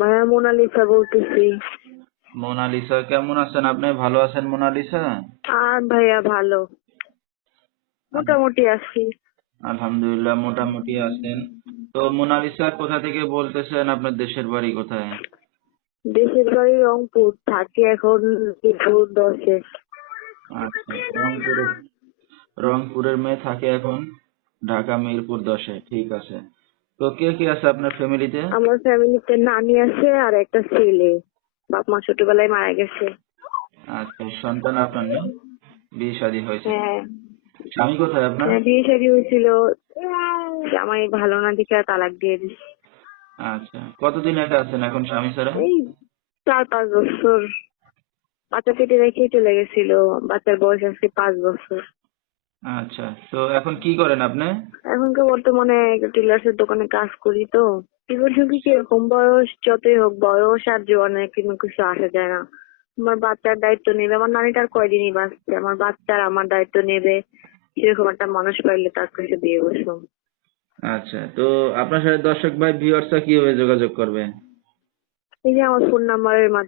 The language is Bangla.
ভাইয়া মোনালিসা বলতেছি। মোনালিসা, কেমন আছেন আপনি? ভালো আছেন মোনালিসা? আর ভাইয়া ভালো, আল- মোটামুটি আছি। আলহামদুলিল্লাহ, মোটামুটি আছেন। তো মোনালিসা, কোথা থেকে বলতেছেন? আপনার দেশের বাড়ি কোথায়? দেশের বাড়ি রংপুর, থাকি এখন মিরপুর 10-এ। আচ্ছা, রংপুরের মেয়ে, থাকে এখন ঢাকা মিরপুর 10-এ। ঠিক আছে। তো কে কে আছে আপনার ফ্যামিলিতে? আমার ফ্যামিলিতে নানি আছে আর একটা ছেলে। বাপ মা ছোটবেলায় মারা গেছে। আচ্ছা, সন্তান আপনার নেই? বিয়ে শাদী হয়েছে? হ্যাঁ। স্বামী কোথায় আপনার? হ্যাঁ, বিয়ে শাদী হয়েছিল, জামাই ভালো না দেখে তালাক দিয়ে দিচ্ছে। আচ্ছা, কতদিন এটা আছেন এখন স্বামী ছাড়া? এই 4-5 বছর। বাচ্চা পেটে রেখে চলে গেছিল। বাচ্চার বয়স আজকে 5 বছর। আচ্ছা, তো এখন কি করেন আপনি? এখনকার বর্তমানে একটা টেলার্সের দোকানে কাজ করি তো। জীবনসঙ্গী কিরকম, বয়স যতই হোক, বয়স আর জোয়ানের কিন্তু কিছু আসা যায় না। আমার বাচ্চার দায়িত্ব নেবে, আমার নানিটার কয়দিনই বাঁচছে, আমার বাচ্চার আমার দায়িত্ব নেবে, সেরকম একটা মানুষ পাইলে তার কাছে বিয়ে বসবো। আচ্ছা, তো আপনার সাথে দর্শক ভাই ভিউয়ার্সরা কিভাবে যোগাযোগ করবে? এই যে আমার ফোন নাম্বারের